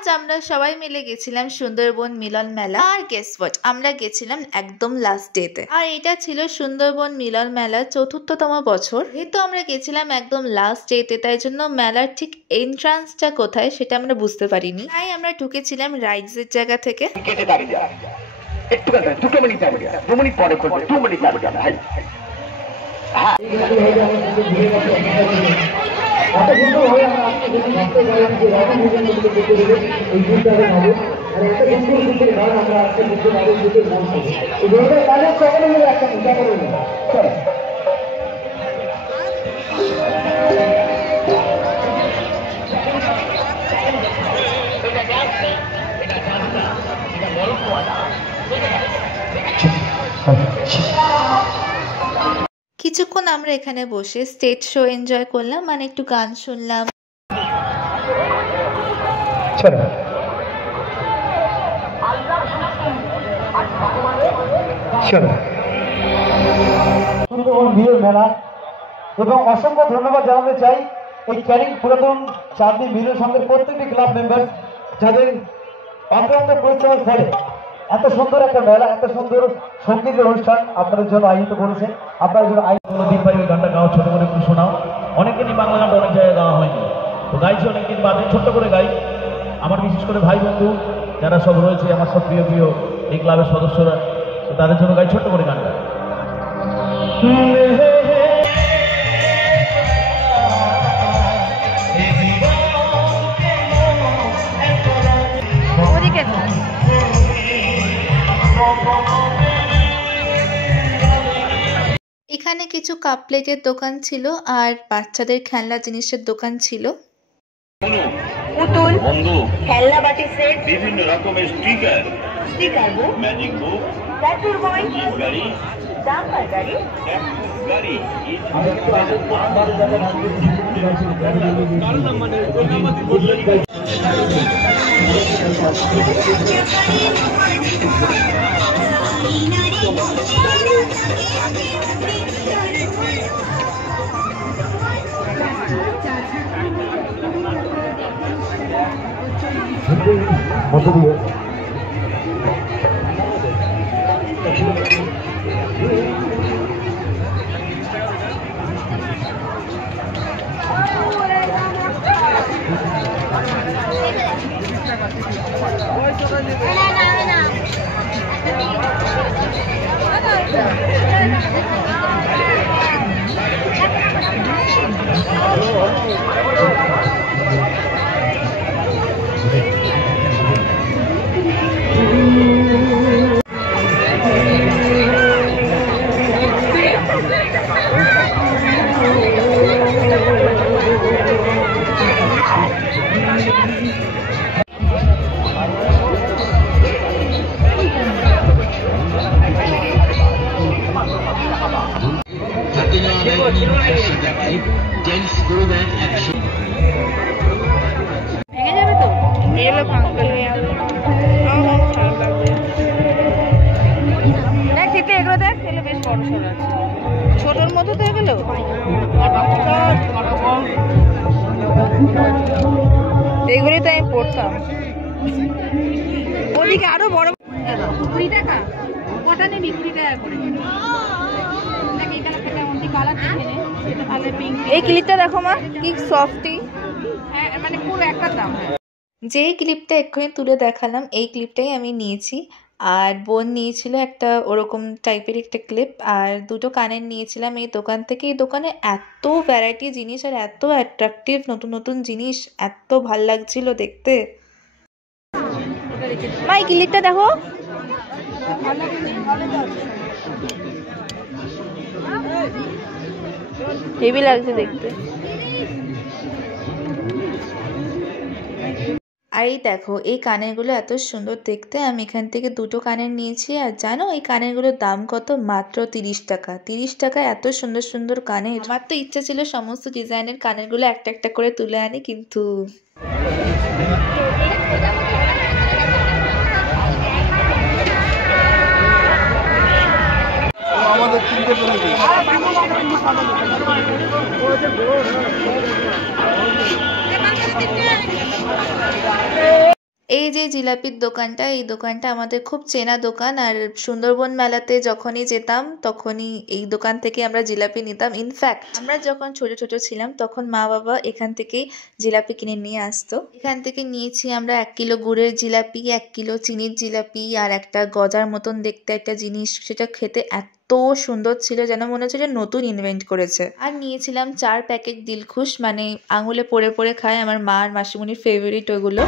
আজ আমরা সবাই মিলে গেছিলাম সুন্দরবন মিলন মেলা। আর গেস হোয়াট, আমরা গেছিলাম একদম লাস্ট ডেতে। আর এটা ছিল সুন্দরবন মিলন মেলার ৪র্থতম বছর। যেহেতু আমরা গেছিলাম একদম লাস্ট ডেতে, তাই জন্য মেলার ঠিক এন্ট্রান্সটা কোথায় সেটা আমরা বুঝতে পারিনি। তাই আমরা ঢুকেছিলাম রাইডসের জায়গা থেকে। কিছুক্ষণ আমরা এখানে বসে স্টেজ শো এনজয় করলাম, মানে একটু গান শুনলাম। সুন্দরবন বিয়ের মেলা এবং অসংখ্য ধন্যবাদ জানাতে চাই এই ক্যানিং পুরাতন চাঁদনী মিলন সংঘের প্রত্যেকটি ক্লাব মেম্বার, যাদের অক্লান্ত পরিশ্রমের ফলে এত সুন্দর একটা মেলা, এত সুন্দর সঙ্গীতের অনুষ্ঠান আপনাদের জন্য আয়োজিত করেছে। আপনাদের জন্য দিন ভাই ওই গানটা গাও, ছোট করে একটু শোনাও। অনেকদিনই বাংলা গানটা অনেক জায়গায় গাওয়া হয়নি, তো গাইছি অনেকদিন বাদে, ছোট্ট করে গাই। আমার বিশেষ করে ভাই বন্ধু যারা সব রয়েছে, আমার সব প্রিয় প্রিয় এই ক্লাবের সদস্যরা, তো তাদের জন্য গাই ছোট্ট করে গানটা। এখানে কিছু কাপ প্লেটের দোকান ছিল আর বাচ্চাদের খেলনা জিনিসের দোকান ছিল। পুতুল, খেলনা বাটি সেট, বিভিন্ন রকমের স্টিকার, ম্যাজিক বুক, ট্যাটুর বই, গাড়ি, ডাম্পার গাড়ি, গাড়ি। ছোটর মতো তো এগুলো এগুলি তো আমি পড়তাম। ওদিকে আরো বড় 20 টাকা কটা নেবি, 20 টাকা করে। এই ক্লিপটা দেখো মা, কি সফটি, মানে পুরো একটা দাম। যে ক্লিপটা এক্ষুনি তুলে দেখালাম, এই ক্লিপটাই আমি নিয়েছি। আর বোন নিয়েছিল একটা ওরকম টাইপের একটা ক্লিপ, আর দুটো কানের নিয়েছিলাম এই দোকান থেকে। এই দোকানে এত ভ্যারাইটি জিনিস আর এত অ্যাট্রাকটিভ নতুন নতুন জিনিস, এত ভাল লাগছিল দেখতে। মা এই ক্লিপটা দেখো, হেভি লাগছে দেখতে। আর এই দেখো, এই কানেরগুলো এত সুন্দর দেখতে। আমি এখান থেকে দুটো কানের নিয়েছি। আর জানো এই কানেরগুলোর দাম কত? মাত্র 30 টাকা। 30 টাকায় এত সুন্দর সুন্দর কানের। আমার তো ইচ্ছা ছিল সমস্ত ডিজাইনের কানেরগুলো একটা একটা করে তুলে আনি, কিন্তু আমাদের চিনতে পেরেছি। এই যে জিলাপির দোকানটা, এই দোকানটা আমাদের খুব চেনা দোকান। আর সুন্দরবন মেলাতে যখনই যেতাম তখনই এই দোকান থেকে আমরা জিলাপি নিতাম। ইনফ্যাক্ট আমরা যখন ছোট ছোট ছিলাম তখন মা বাবা এখান থেকেই জিলাপি কিনে নিয়ে আসতো। এখান থেকে নিয়েছি আমরা 1 কিলো গুড়ের জিলাপি, 1 কিলো চিনির জিলাপি আর একটা গজার মতন দেখতে একটা জিনিস, সেটা খেতে এত সুন্দর ছিল যেন মনে হচ্ছে যে নতুন ইনভেন্ট করেছে। আর নিয়েছিলাম 4 প্যাকেট দিলখুশ, মানে আঙুলে পড়ে পড়ে খায় আমার মা আর মাসিমণির ফেভারিট ওগুলো।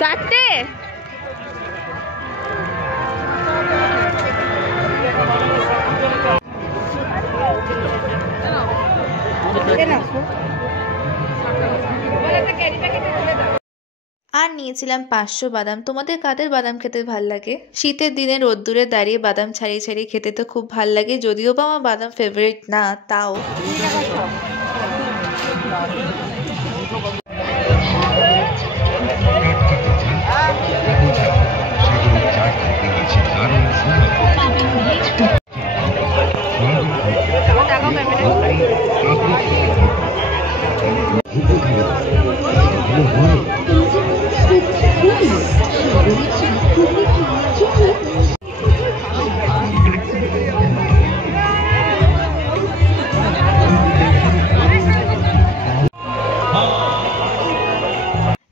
চারটে আর নিয়েছিলাম 500 বাদাম। তোমাদের কাদের বাদাম খেতে ভাল লাগে? শীতের দিনে রোদ্দুরে দাঁড়িয়ে বাদাম ছাড়িয়ে ছাড়িয়ে খেতে তো খুব ভাল লাগে, যদিও বা আমার বাদাম ফেভারিট না, তাও।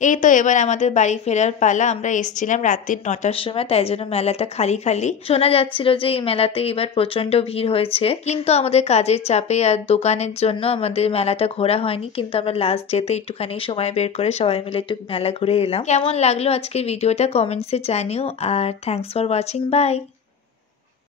এই তো এবার আমাদের বাড়ি ফেরার পালা। আমরা এসেছিলাম রাত্রির 9টার সময়, তাই জন্য মেলাটা খালি খালি। শোনা যাচ্ছিল যে এই মেলাতে এবার প্রচন্ড ভিড় হয়েছে, কিন্তু আমাদের কাজের চাপে আর দোকানের জন্য আমাদের মেলাটা ঘোরা হয়নি। কিন্তু আমরা লাস্ট যেতে একটুখানি সময় বের করে সবাই মিলে একটু মেলা ঘুরে এলাম। কেমন লাগলো আজকের ভিডিওটা কমেন্টসে জানিও, আর থ্যাঙ্কস ফর ওয়াচিং, বাই।